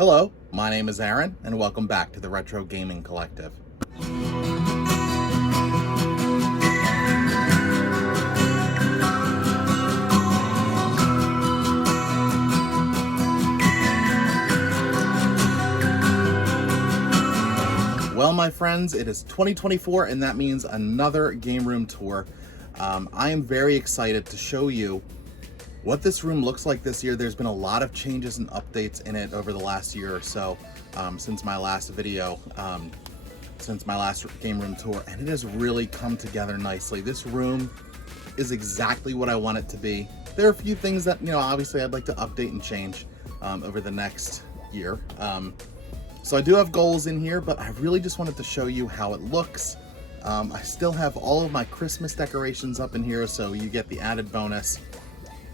Hello, my name is Aaron, and welcome back to the Retro Gaming Collective. Well, my friends, it is 2024, and that means another game room tour. I am very excited to show you what this room looks like this year. There's been a lot of changes and updates in it over the last year or so, since my last video, since my last game room tour, and it has really come together nicely. This room is exactly what I want it to be. There are a few things that, obviously I'd like to update and change over the next year. So I do have goals in here, but I really just wanted to show you how it looks. I still have all of my Christmas decorations up in here, so you get the added bonus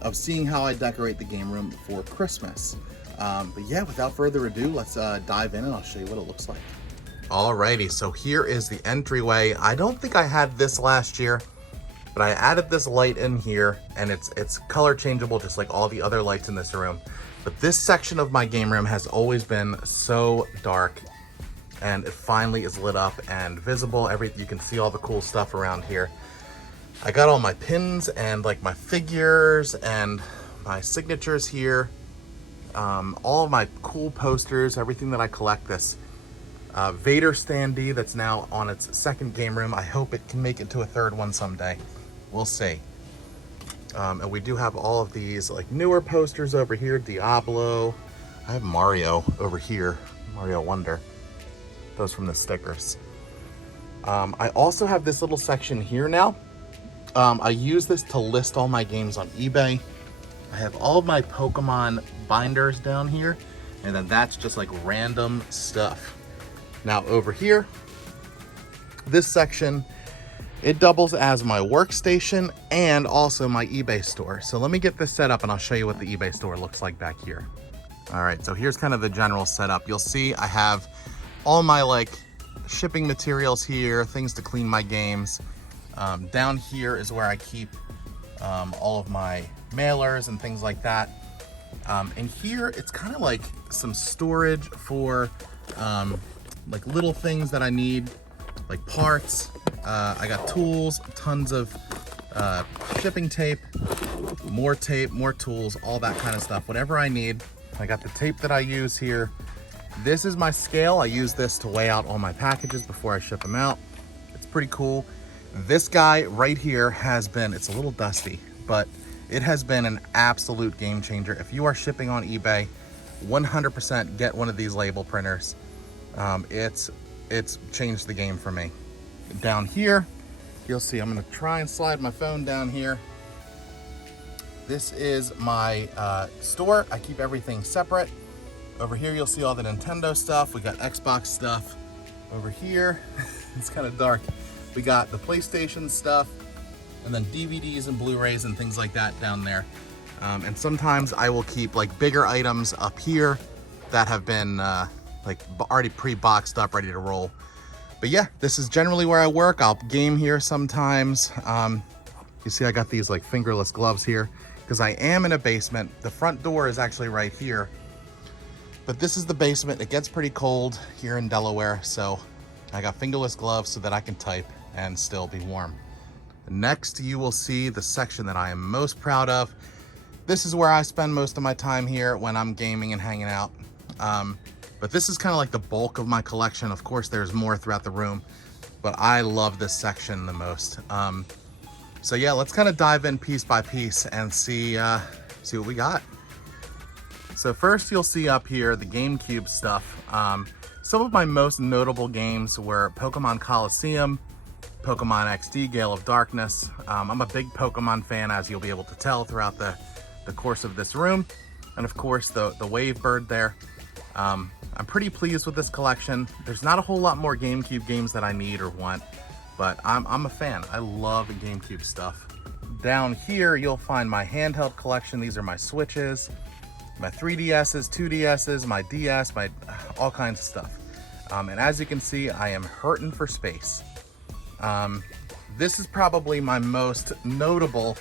of seeing how I decorate the game room for Christmas. But yeah, without further ado, let's dive in and I'll show you what it looks like. Alrighty, so here is the entryway. I don't think I had this last year, but I added this light in here, and it's color changeable just like all the other lights in this room. But this section of my game room has always been so dark, and it finally is lit up and visible. You can see all the cool stuff around here. I got all my pins and like my figures and my signatures here. All of my cool posters, everything that I collect. This Vader standee that's now on its second game room. I hope it can make it to a third one someday. We'll see. And we do have all of these like newer posters over here. Diablo. I have Mario over here. Mario Wonder. Those from the stickers. I also have this little section here now. I use this to list all my games on eBay. I have all of my Pokemon binders down here, and then that's just like random stuff. Now over here, this section, it doubles as my workstation and also my eBay store. So let me get this set up and I'll show you what the eBay store looks like back here. All right, so here's kind of the general setup. You'll see I have all my like shipping materials here, things to clean my games. Down here is where I keep all of my mailers and things like that. And here it's kind of like some storage for like little things that I need, like parts. I got tools, tons of shipping tape, more tools, all that kind of stuff, whatever I need. I got the tape that I use here. This is my scale. I use this to weigh out all my packages before I ship them out. It's pretty cool. This guy right here has been, it's a little dusty, but it has been an absolute game changer. If you are shipping on eBay, 100% get one of these label printers. It's changed the game for me. Down here, you'll see, I'm gonna try and slide my phone down here. This is my store. I keep everything separate. Over here, you'll see all the Nintendo stuff. We got Xbox stuff. Over here, it's kind of dark. We got the PlayStation stuff, and then DVDs and Blu-rays and things like that down there. And sometimes I will keep like bigger items up here that have been like already pre-boxed up, ready to roll. But yeah, this is generally where I work. I'll game here sometimes. You see I got these like fingerless gloves here because I am in a basement. The front door is actually right here. But this is the basement. It gets pretty cold here in Delaware, so I got fingerless gloves so that I can type and still be warm. Next, you will see the section that I am most proud of. This is where I spend most of my time here when I'm gaming and hanging out. But this is kind of like the bulk of my collection. Of course, there's more throughout the room, but I love this section the most. So yeah, let's kind of dive in piece by piece and see what we got. So first you'll see up here the GameCube stuff. Some of my most notable games were Pokemon Coliseum, Pokemon XD, Gale of Darkness. I'm a big Pokemon fan, as you'll be able to tell throughout the course of this room. And of course the Wave Bird there. I'm pretty pleased with this collection. There's not a whole lot more GameCube games that I need or want, but I'm a fan. I love GameCube stuff. Down here, you'll find my handheld collection. These are my Switches, my 3DSs, 2DSs, my DS, my all kinds of stuff. And as you can see, I am hurting for space. This is probably my most notable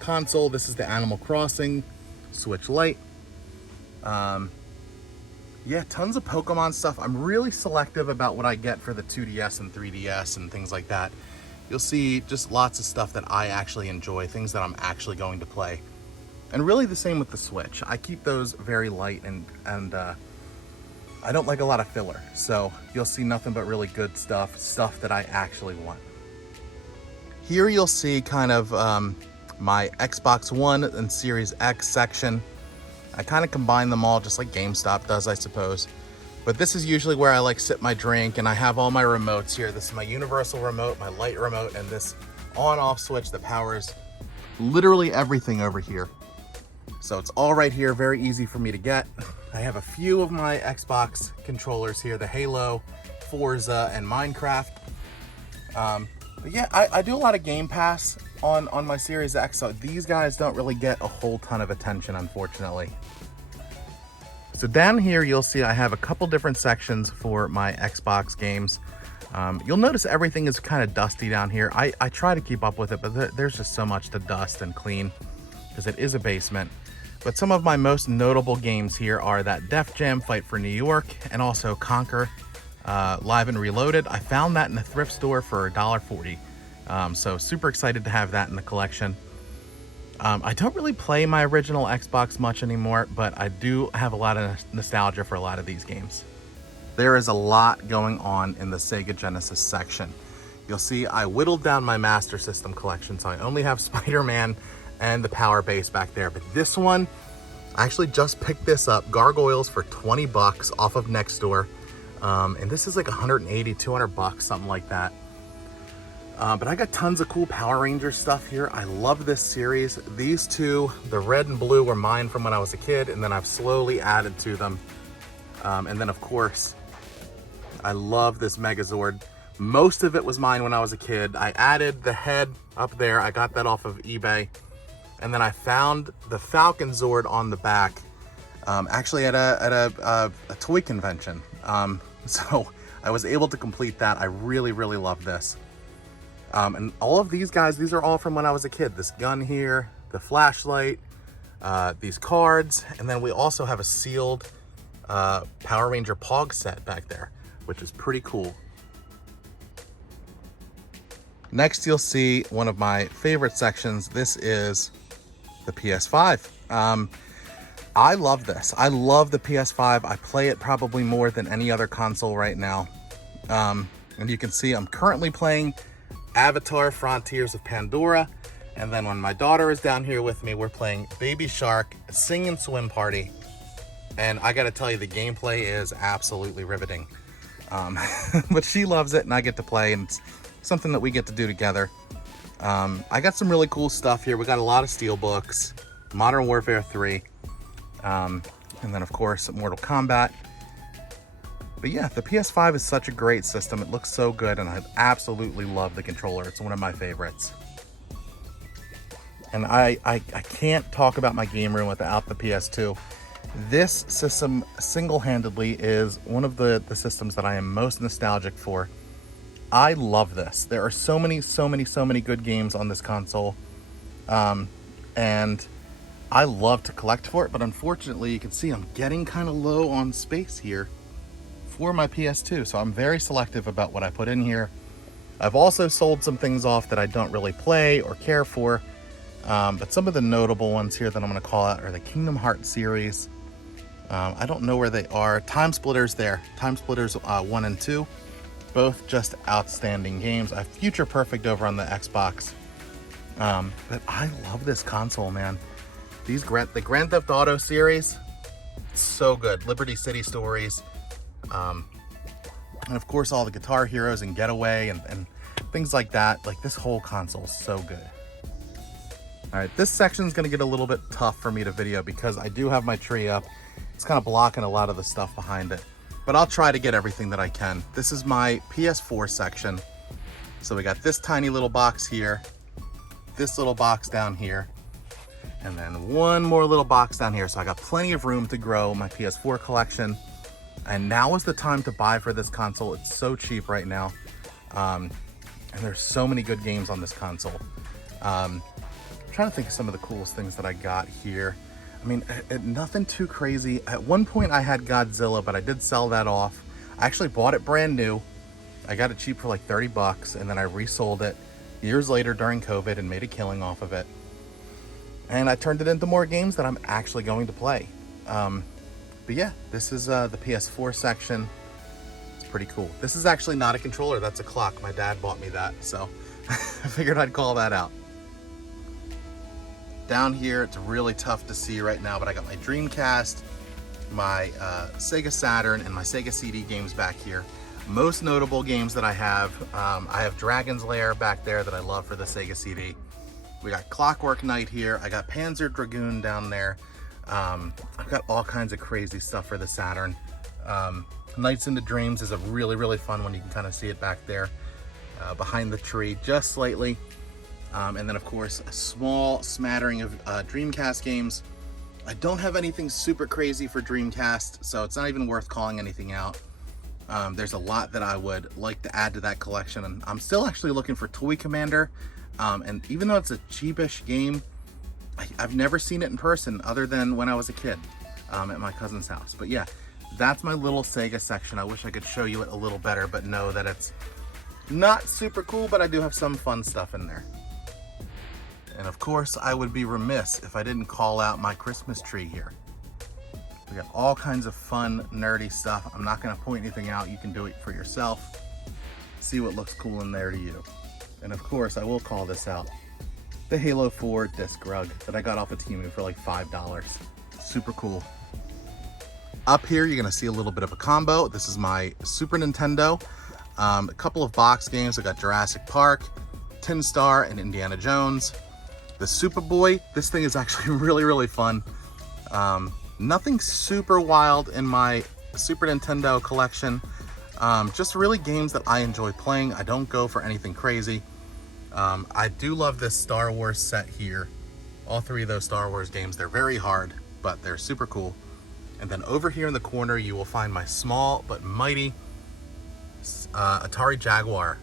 console. This is the Animal Crossing Switch Lite. Yeah, tons of Pokemon stuff. I'm really selective about what I get for the 2DS and 3DS and things like that. You'll see just lots of stuff that I actually enjoy, things that I'm actually going to play. And really the same with the Switch. I keep those very light and I don't like a lot of filler. So you'll see nothing but really good stuff that I actually want. Here you'll see kind of my Xbox One and Series X section. I kind of combine them all just like GameStop does, I suppose. But this is usually where I like sip my drink, and I have all my remotes here. This is my universal remote, my light remote, and this on-off switch that powers literally everything over here. So it's all right here, very easy for me to get. I have a few of my Xbox controllers here, the Halo, Forza, and Minecraft. But yeah, I do a lot of Game Pass on my Series X, so these guys don't really get a whole ton of attention, unfortunately. So down here, you'll see I have a couple different sections for my Xbox games. You'll notice everything is kind of dusty down here. I try to keep up with it, but there's just so much to dust and clean because it is a basement. But some of my most notable games here are that Def Jam Fight for New York and also Conquer Live and Reloaded. I found that in the thrift store for $1.40. So super excited to have that in the collection. I don't really play my original Xbox much anymore, but I do have a lot of nostalgia for a lot of these games. There is a lot going on in the Sega Genesis section. You'll see I whittled down my Master System collection, so I only have Spider-Man and the Power Base back there. But this one, I actually just picked this up, Gargoyles, for 20 bucks off of Nextdoor. And this is like 180, 200 bucks, something like that. But I got tons of cool Power Rangers stuff here. I love this series. These two, the red and blue, were mine from when I was a kid, and then I've slowly added to them. And then of course, I love this Megazord. Most of it was mine when I was a kid. I added the head up there. I got that off of eBay. And then I found the Falcon Zord on the back, actually at a toy convention. So I was able to complete that. I really, really love this. And all of these guys, these are all from when I was a kid. This gun here, the flashlight, these cards, and then we also have a sealed Power Ranger Pog set back there, which is pretty cool. Next, you'll see one of my favorite sections. This is the PS5. I love this. I love the PS5. I play it probably more than any other console right now. And you can see I'm currently playing Avatar Frontiers of Pandora. And then when my daughter is down here with me, we're playing Baby Shark Sing and Swim Party. And I gotta tell you, the gameplay is absolutely riveting. But she loves it and I get to play, and it's something that we get to do together. I got some really cool stuff here. We got a lot of Steelbooks, Modern Warfare 3, and then of course Mortal Kombat. But yeah, the PS5 is such a great system. It looks so good, and I absolutely love the controller. It's one of my favorites. And I can't talk about my game room without the PS2. This system single-handedly is one of the systems that I am most nostalgic for. I love this. There are so many good games on this console. And I love to collect for it, but unfortunately you can see I'm getting kind of low on space here for my PS2. So I'm very selective about what I put in here. I've also sold some things off that I don't really play or care for. But some of the notable ones here that I'm gonna call out are the Kingdom Hearts series. I don't know where they are. Time Splitters there. Time Splitters 1 and 2. Both just outstanding games. I have Future Perfect over on the Xbox. But I love this console, man. The Grand Theft Auto series, so good. Liberty City Stories. And of course all the Guitar Heroes and Getaway and things like that. Like, this whole console is so good. All right, this section is gonna get a little bit tough for me to video because I do have my tree up. It's kind of blocking a lot of the stuff behind it, but I'll try to get everything that I can. This is my PS4 section. So we got this tiny little box here, this little box down here, and then one more little box down here. So I got plenty of room to grow my PS4 collection. And now is the time to buy for this console. It's so cheap right now. And there's so many good games on this console. I'm trying to think of some of the coolest things that I got here. I mean, nothing too crazy. At one point I had Godzilla, but I did sell that off. I actually bought it brand new. I got it cheap for like 30 bucks, and then I resold it years later during COVID and made a killing off of it. And I turned it into more games that I'm actually going to play. But yeah, this is the PS4 section. It's pretty cool. This is actually not a controller, that's a clock. My dad bought me that, so I figured I'd call that out. Down here, it's really tough to see right now, but I got my Dreamcast, my Sega Saturn, and my Sega CD games back here. Most notable games that I have Dragon's Lair back there that I love for the Sega CD. We got Clockwork Knight here. I got Panzer Dragoon down there. I've got all kinds of crazy stuff for the Saturn. Nights into Dreams is a really fun one. You can kind of see it back there behind the tree just slightly. And then of course a small smattering of Dreamcast games. I don't have anything super crazy for Dreamcast, so it's not even worth calling anything out. There's a lot that I would like to add to that collection, and I'm still actually looking for Toy Commander. And even though it's a cheapish game, I've never seen it in person other than when I was a kid at my cousin's house. But yeah, that's my little Sega section. I wish I could show you it a little better, but know that it's not super cool, but I do have some fun stuff in there. And of course, I would be remiss if I didn't call out my Christmas tree here. We got all kinds of fun, nerdy stuff. I'm not gonna point anything out. You can do it for yourself. See what looks cool in there to you. And of course, I will call this out. The Halo 4 disc rug that I got off of Temu for like $5. Super cool. Up here, you're gonna see a little bit of a combo. This is my Super Nintendo. A couple of box games. I got Jurassic Park, Tin Star, and Indiana Jones. The Superboy, this thing is actually really fun. Nothing super wild in my Super Nintendo collection. Just really games that I enjoy playing. I don't go for anything crazy. I do love this Star Wars set here. All three of those Star Wars games, they're very hard, but they're super cool. And then over here in the corner, you will find my small but mighty Atari Jaguar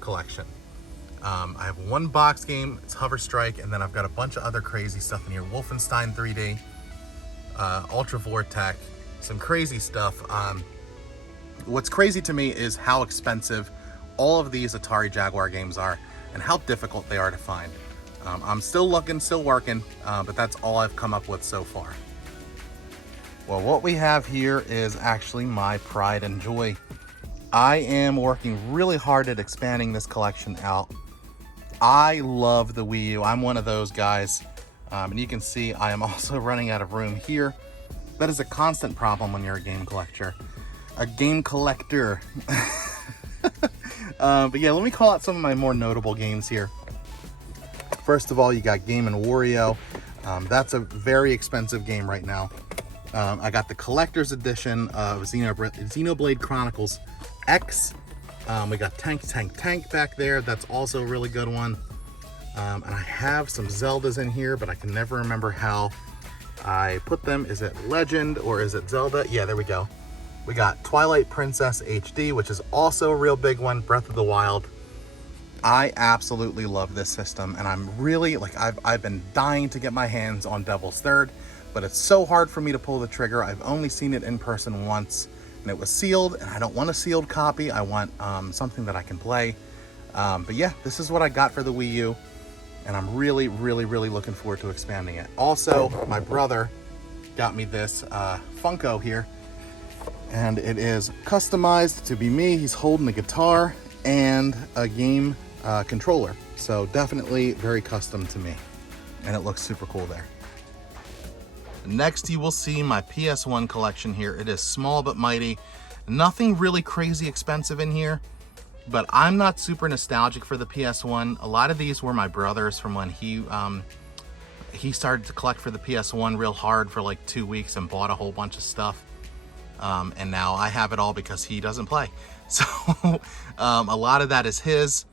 collection. I have one box game, it's Hover Strike, and then I've got a bunch of other crazy stuff in here. Wolfenstein 3D, Ultra Vortex, some crazy stuff. What's crazy to me is how expensive all of these Atari Jaguar games are and how difficult they are to find. I'm still looking, still working, but that's all I've come up with so far. Well, what we have here is actually my pride and joy. I am working really hard at expanding this collection out. I love the Wii U. I'm one of those guys. And you can see I am also running out of room here. That is a constant problem when you're a game collector. A game collector. But yeah, let me call out some of my more notable games here. First of all, you got Game & Wario. That's a very expensive game right now. I got the collector's edition of Xenoblade Chronicles X. We got Tank back there. That's also a really good one. And I have some Zeldas in here, but I can never remember how I put them. Is it Legend or is it Zelda? Yeah, there we go. We got Twilight Princess HD, which is also a real big one. Breath of the Wild. I absolutely love this system, and I'm really, like, I've been dying to get my hands on Devil's Third, but it's so hard for me to pull the trigger. I've only seen it in person once, and it was sealed, and I don't want a sealed copy. I want something that I can play. But yeah, this is what I got for the Wii U, and I'm really looking forward to expanding it. Also, my brother got me this Funko here, and it is customized to be me. He's holding a guitar and a game controller, so definitely very custom to me, and it looks super cool there. Next, you will see my PS1 collection here. It is small but mighty. Nothing really crazy expensive in here, but I'm not super nostalgic for the PS1. A lot of these were my brother's from when he started to collect for the PS1 real hard for like 2 weeks and bought a whole bunch of stuff. And now I have it all because he doesn't play. So a lot of that is his.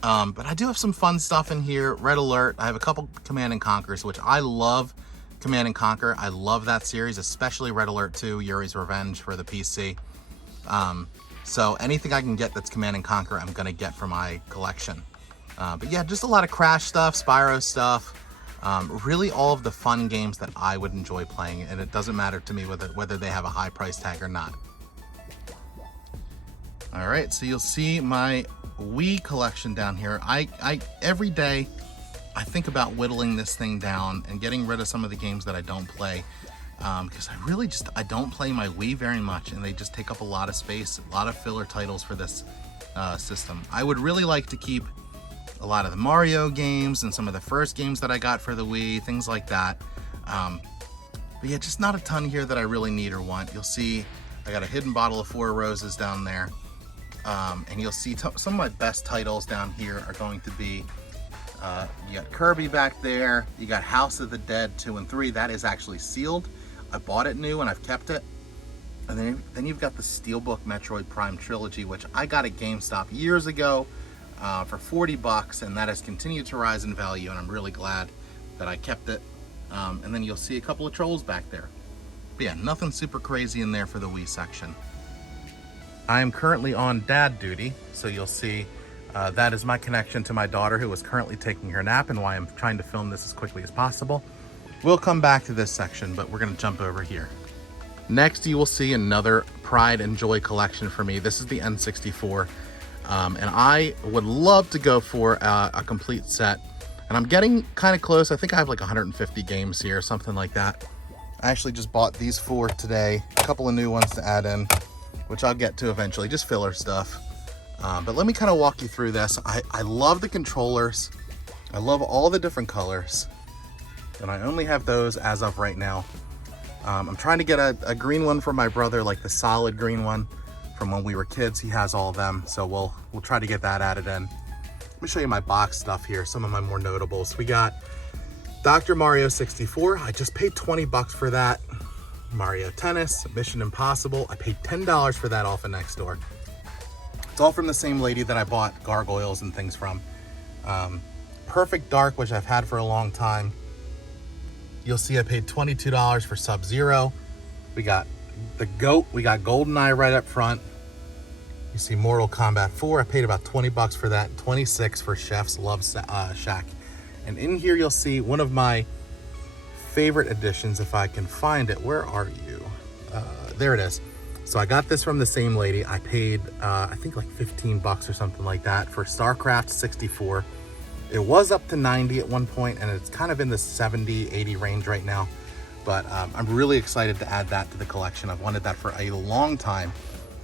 But I do have some fun stuff in here. Red Alert. I have a couple Command & Conquers, which I love. Command & Conquer, I love that series, especially Red Alert 2, Yuri's Revenge for the PC. So anything I can get that's Command & Conquer, I'm gonna get for my collection. But yeah, just a lot of Crash stuff, Spyro stuff, Really all of the fun games that I would enjoy playing, and it doesn't matter to me whether they have a high price tag or not. All right, so you'll see my Wii collection down here. I every day I think about whittling this thing down and getting rid of some of the games that I don't play, because I don't play my Wii very much, and they just take up a lot of space, a lot of filler titles for this system. I would really like to keep a lot of the Mario games and some of the first games that I got for the Wii, things like that. But yeah, just not a ton here that I really need or want. You'll see I got a hidden bottle of Four Roses down there. And you'll see some of my best titles down here are going to be, you got Kirby back there, you got House of the Dead 2 and 3, that is actually sealed. I bought it new and I've kept it. And then you've got the Steelbook Metroid Prime Trilogy, which I got at GameStop years ago for 40 bucks, and that has continued to rise in value, and I'm really glad that I kept it. And then you'll see a couple of Trolls back there. But yeah, nothing super crazy in there for the Wii section. I am currently on dad duty, so you'll see that is my connection to my daughter, who is currently taking her nap, and why I'm trying to film this as quickly as possible. We'll come back to this section, but we're going to jump over here. Next, you will see another Pride and Joy collection for me. This is the N64, and I would love to go for a complete set, and I'm getting kind of close. I think I have like 150 games here, something like that. I actually just bought these 4 today, a couple of new ones to add in, which I'll get to eventually, just filler stuff. But let me kind of walk you through this. I love the controllers. I love all the different colors, and I only have those as of right now. I'm trying to get a green one for my brother, like the solid green one from when we were kids. He has all of them, so we'll try to get that added in. Let me show you my box stuff here, some of my more notables. We got Dr. Mario 64. I just paid 20 bucks for that. Mario Tennis, Mission Impossible. I paid $10 for that off of Next Door. It's all from the same lady that I bought Gargoyles and things from. Perfect Dark, which I've had for a long time. You'll see I paid $22 for Sub-Zero. We got the GOAT. We got GoldenEye right up front. You see Mortal Kombat 4. I paid about 20 bucks for that. 26 for Chef's Love Shack. And in here you'll see one of my favorite editions, if I can find it. Where are you? There it is. So I got this from the same lady. I paid, I think like 15 bucks or something like that for StarCraft 64. It was up to 90 at one point, and it's kind of in the 70, 80 range right now. But I'm really excited to add that to the collection. I've wanted that for a long time.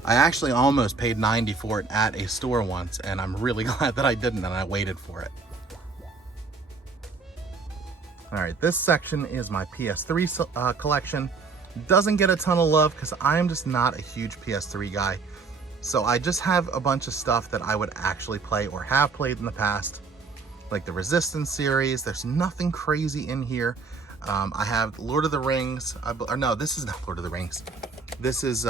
I actually almost paid 90 for it at a store once, and I'm really glad that I didn't, and I waited for it. All right, this section is my PS3 collection. Doesn't get a ton of love because I'm just not a huge PS3 guy. So I just have a bunch of stuff that I would actually play or have played in the past, like the Resistance series. There's nothing crazy in here. I have Lord of the Rings, or no, this is not Lord of the Rings. This is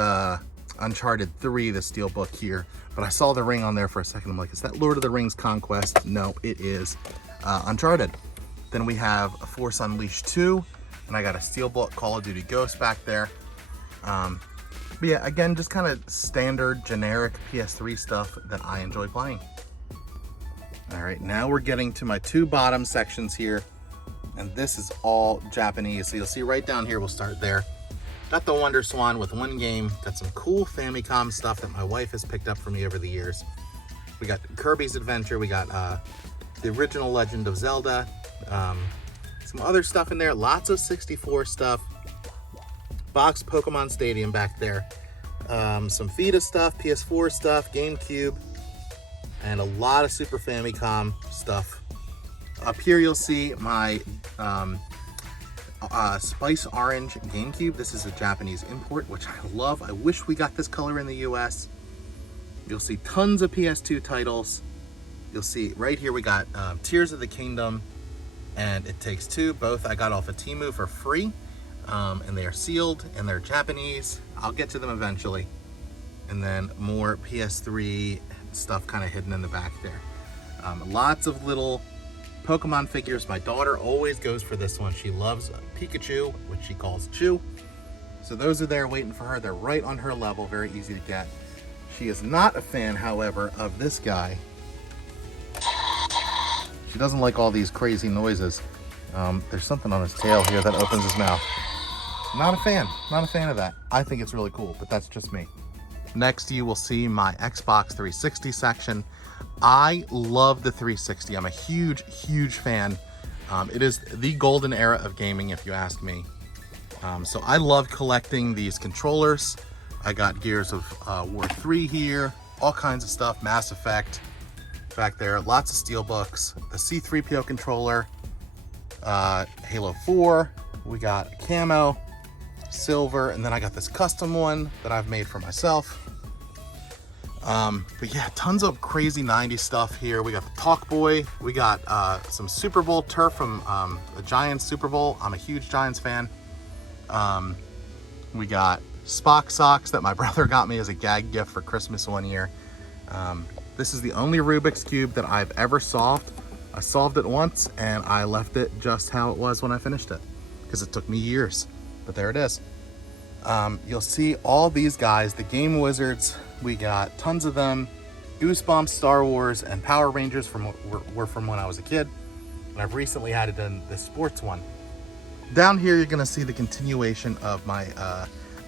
Uncharted 3, the Steelbook here. But I saw the ring on there for a second. I'm like, is that Lord of the Rings Conquest? No, it is Uncharted. Then we have Force Unleashed 2, and I got a Steelbook Call of Duty Ghost back there. But yeah, again, just kind of standard, generic PS3 stuff that I enjoy playing. All right, now we're getting to my 2 bottom sections here, and this is all Japanese. So you'll see right down here, we'll start there. Got the Wonder Swan with 1 game. Got some cool Famicom stuff that my wife has picked up for me over the years. We got Kirby's Adventure. We got the original Legend of Zelda. Some other stuff in there, lots of 64 stuff. Box Pokemon Stadium back there. Some Vita stuff, PS4 stuff, GameCube, and a lot of Super Famicom stuff. Up here you'll see my Spice Orange GameCube. This is a Japanese import, which I love. I wish we got this color in the US. You'll see tons of PS2 titles. You'll see right here we got Tears of the Kingdom and It Takes Two. Both I got off of Temu for free, and they are sealed and they're Japanese. I'll get to them eventually. And then more PS3 stuff kind of hidden in the back there. Lots of little Pokemon figures. My daughter always goes for this one. She loves Pikachu, which she calls Chew. So those are there waiting for her. They're right on her level, very easy to get. She is not a fan, however, of this guy. She doesn't like all these crazy noises. There's something on his tail here that opens his mouth. Not a fan of that. I think it's really cool, but that's just me. Next, you will see my Xbox 360 section. I love the 360. I'm a huge fan. It is the golden era of gaming, if you ask me. So I love collecting these controllers. I got Gears of War 3 here, all kinds of stuff, Mass Effect back there, lots of steelbooks, the C-3PO controller, Halo 4, we got camo, silver, and then I got this custom one that I've made for myself. But yeah, tons of crazy 90s stuff here. We got the Talk Boy, we got some Super Bowl turf from the Giants Super Bowl. I'm a huge Giants fan. We got Spock socks that my brother got me as a gag gift for Christmas one year. This is the only Rubik's Cube that I've ever solved. I solved it once and I left it just how it was when I finished it because it took me years, but there it is. You'll see all these guys, the Game Wizards. We got tons of them. Goosebumps, Star Wars, and Power Rangers were from when I was a kid. And I've recently added in the sports one. Down here, you're gonna see the continuation of my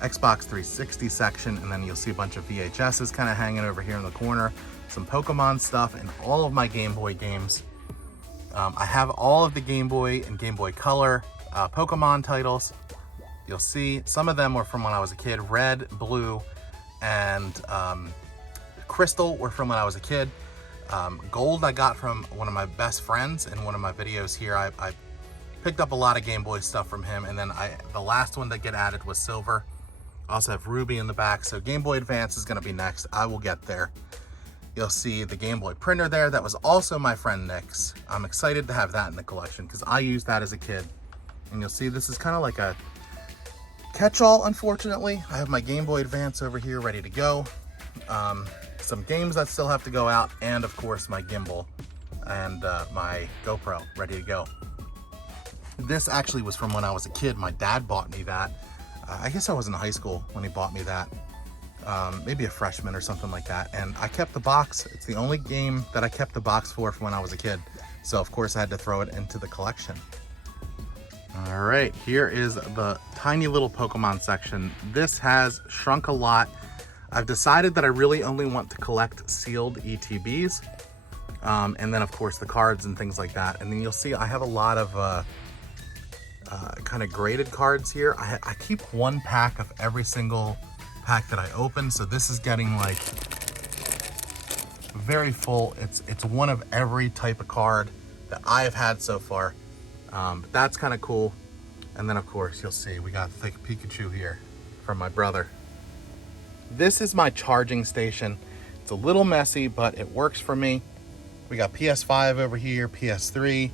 Xbox 360 section, and then you'll see a bunch of VHSs kind of hanging over here in the corner, some Pokemon stuff, and all of my Game Boy games. I have all of the Game Boy and Game Boy Color Pokemon titles. You'll see some of them were from when I was a kid. Red, Blue, and Crystal were from when I was a kid. Gold I got from one of my best friends in one of my videos here. I picked up a lot of Game Boy stuff from him, and then the last one that get added was Silver. I also have Ruby in the back, so Game Boy Advance is gonna be next. I will get there. You'll see the Game Boy printer there. That was also my friend Nick's. I'm excited to have that in the collection because I used that as a kid. And you'll see this is kind of like a catch-all, unfortunately. I have my Game Boy Advance over here ready to go. Some games that still have to go out, and of course my gimbal and my GoPro ready to go. This actually was from when I was a kid. My dad bought me that. I guess I was in high school when he bought me that. Maybe a freshman or something like that. And I kept the box. It's the only game that I kept the box for when I was a kid. So of course I had to throw it into the collection. All right, here is the tiny little Pokemon section. This has shrunk a lot. I've decided that I really only want to collect sealed ETBs. And then of course the cards and things like that. And then you'll see I have a lot of kind of graded cards here. I keep one pack of every single pack that I open. So this is getting like very full. It's one of every type of card that I have had so far. But that's kind of cool. And then of course you'll see we got thick Pikachu here from my brother. This is my charging station. It's a little messy, but it works for me. We got PS5 over here, PS3.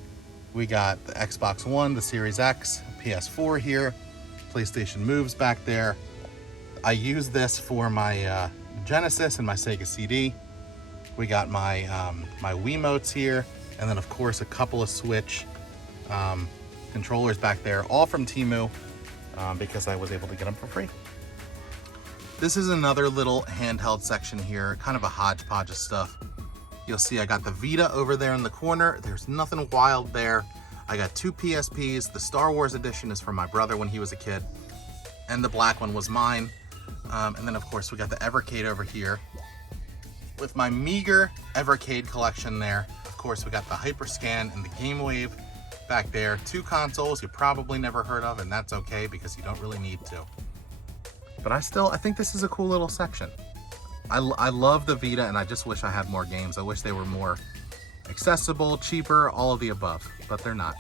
We got the Xbox One, the Series X, PS4 here, PlayStation Moves back there. I use this for my Genesis and my Sega CD. We got my my Wiimotes here, and then of course a couple of Switch controllers back there, all from Temu, because I was able to get them for free. This is another little handheld section here, kind of a hodgepodge of stuff. You'll see I got the Vita over there in the corner. There's nothing wild there. I got two PSPs. The Star Wars edition is from my brother when he was a kid, and the black one was mine. And then of course we got the Evercade over here with my meager Evercade collection there. Of course we got the Hyperscan and the Game Wave back there. Two consoles you probably never heard of, and that's okay because you don't really need to. But I think this is a cool little section. I love the Vita, and I just wish I had more games. I wish they were more accessible, cheaper, all of the above, but they're not.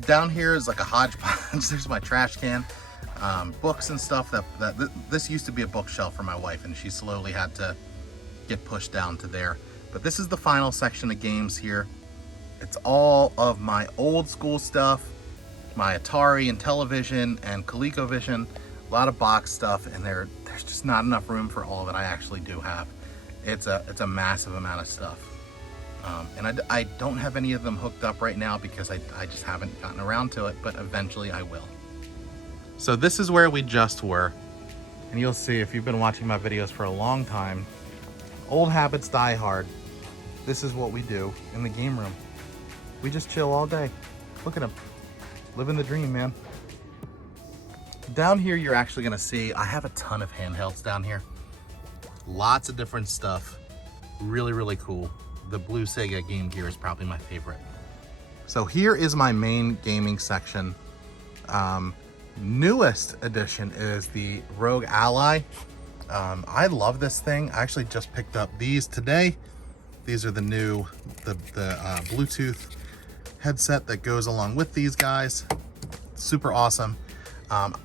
Down here is like a hodgepodge. There's my trash can, books and stuff. This used to be a bookshelf for my wife, and she slowly had to get pushed down to there. But this is the final section of games here. It's all of my old school stuff, my Atari and television and ColecoVision, a lot of box stuff, and there's just not enough room for all that I actually do have. It's a massive amount of stuff. And I don't have any of them hooked up right now because I just haven't gotten around to it, but eventually I will. So this is where we just were. And you'll see if you've been watching my videos for a long time, old habits die hard. This is what we do in the game room. We just chill all day. Look at them. Living the dream, man. Down here, you're actually gonna see, I have a ton of handhelds down here. Lots of different stuff. Really, really cool. The blue Sega Game Gear is probably my favorite. So here is my main gaming section. Newest addition is the Rogue Ally. I love this thing. I actually just picked up these today. These are the new, the Bluetooth headset that goes along with these guys. Super awesome.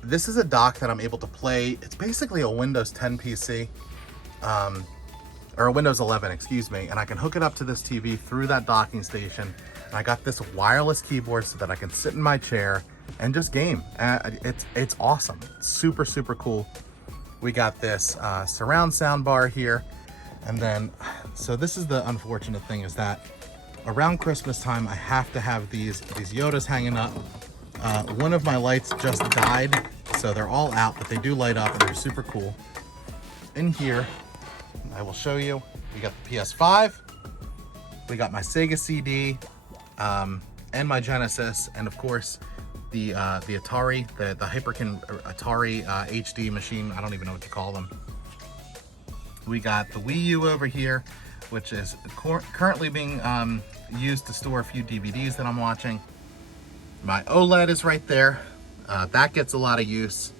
This is a dock that I'm able to play. It's basically a Windows 10 PC, or a Windows 11, excuse me. And I can hook it up to this TV through that docking station. And I got this wireless keyboard so that I can sit in my chair and just game. It's awesome. It's super, super cool. We got this surround sound bar here. And then, so this is the unfortunate thing, is that around Christmas time, I have to have these Yodas hanging up. One of my lights just died, so they're all out, but they do light up and they're super cool. In here, I will show you, we got the PS5, we got my Sega CD, and my Genesis, and of course, the Atari, the Hyperkin Atari HD machine. I don't even know what to call them. We got the Wii U over here, which is currently being used to store a few DVDs that I'm watching. My OLED is right there. That gets a lot of use.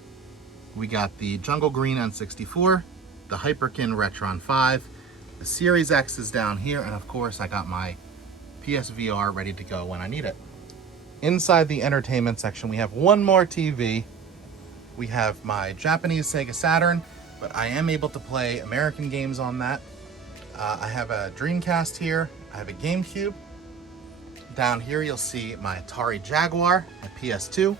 We got the Jungle Green N64, the Hyperkin Retron 5, the Series X is down here, and of course I got my PSVR ready to go when I need it. Inside the entertainment section, we have one more TV. We have my Japanese Sega Saturn, but I am able to play American games on that. I have a Dreamcast here. I have a GameCube. Down here, you'll see my Atari Jaguar, my PS2,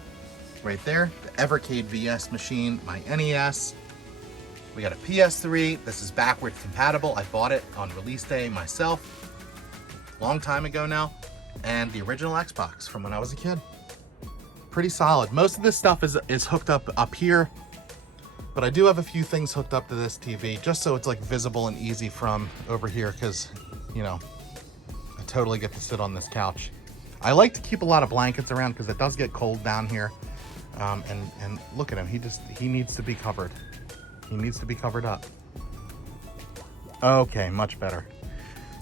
right there. The Evercade VS machine, my NES. We got a PS3. This is backwards compatible. I bought it on release day myself, long time ago now. And the original Xbox from when I was a kid. Pretty solid. Most of this stuff is hooked up here, but I do have a few things hooked up to this TV just so it's like visible and easy from over here, because, you know, I totally get to sit on this couch. I like to keep a lot of blankets around because it does get cold down here. And look at him, he needs to be covered. He needs to be covered up. Okay, much better.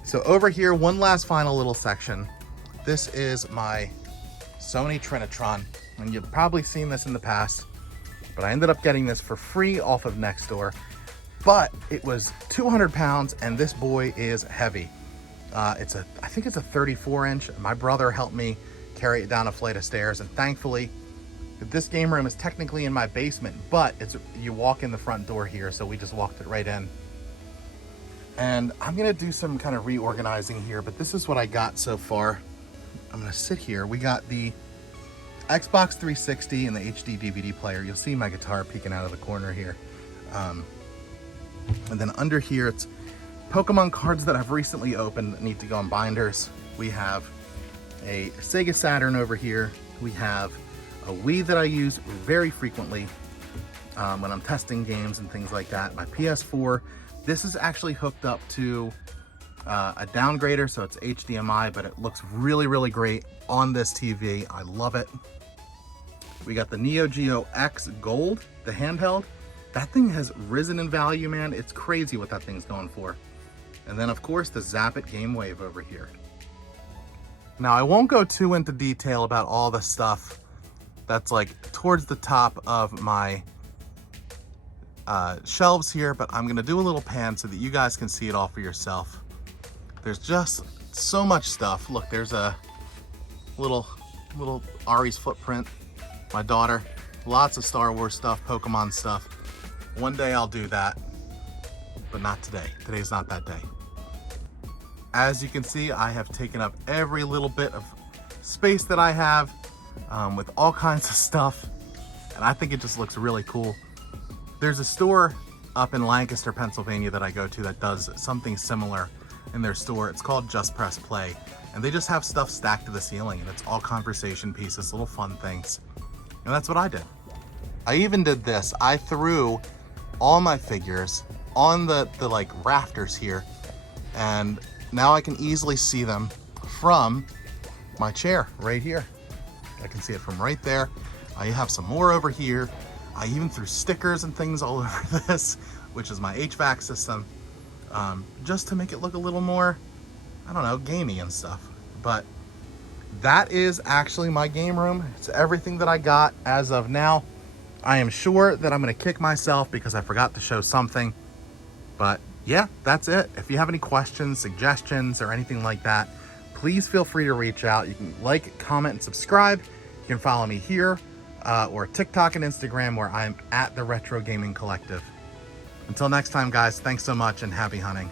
So over here, one last final little section. This is my Sony Trinitron, and you've probably seen this in the past, but I ended up getting this for free off of Nextdoor, but it was 200 pounds, and this boy is heavy. I think it's a 34-inch. My brother helped me carry it down a flight of stairs, and thankfully, this game room is technically in my basement, but you walk in the front door here, so we just walked it right in. And I'm gonna do some kind of reorganizing here, but this is what I got so far. I'm gonna sit here. We got the Xbox 360 and the HD DVD player. You'll see my guitar peeking out of the corner here. And then under here, it's Pokemon cards that I've recently opened that need to go in binders. We have a Sega Saturn over here. We have a Wii that I use very frequently when I'm testing games and things like that. My PS4. This is actually hooked up to a downgrader, so it's HDMI, but it looks really, really great on this TV. I love it. We got the Neo Geo X Gold, the handheld. That thing has risen in value, man. It's crazy what that thing's going for. And then, of course, the Zappit Game Wave over here. Now, I won't go too into detail about all the stuff that's like towards the top of my shelves here, but I'm gonna do a little pan so that you guys can see it all for yourself. There's just so much stuff. Look, there's a little Ari's footprint, my daughter. Lots of Star Wars stuff, Pokemon stuff. One day I'll do that, but not today. Today's not that day. As you can see, I have taken up every little bit of space that I have with all kinds of stuff, and I think it just looks really cool. There's a store up in Lancaster, Pennsylvania that I go to that does something similar in their store. It's called Just Press Play, and they just have stuff stacked to the ceiling, and it's all conversation pieces, little fun things. And that's what I did. I even did this. I threw all my figures on the like rafters here, and now I can easily see them from my chair right here. I can see it from right there. I have some more over here. I even threw stickers and things all over this, which is my HVAC system, just to make it look a little more, I don't know, gamey and stuff. But that is actually my game room. It's everything that I got as of now. I am sure that I'm gonna kick myself because I forgot to show something. But yeah, that's it. If you have any questions, suggestions, or anything like that, please feel free to reach out. You can like, comment, and subscribe. You can follow me here or TikTok and Instagram, where I'm at the Retro Gaming Collective. Until next time, guys, thanks so much and happy hunting.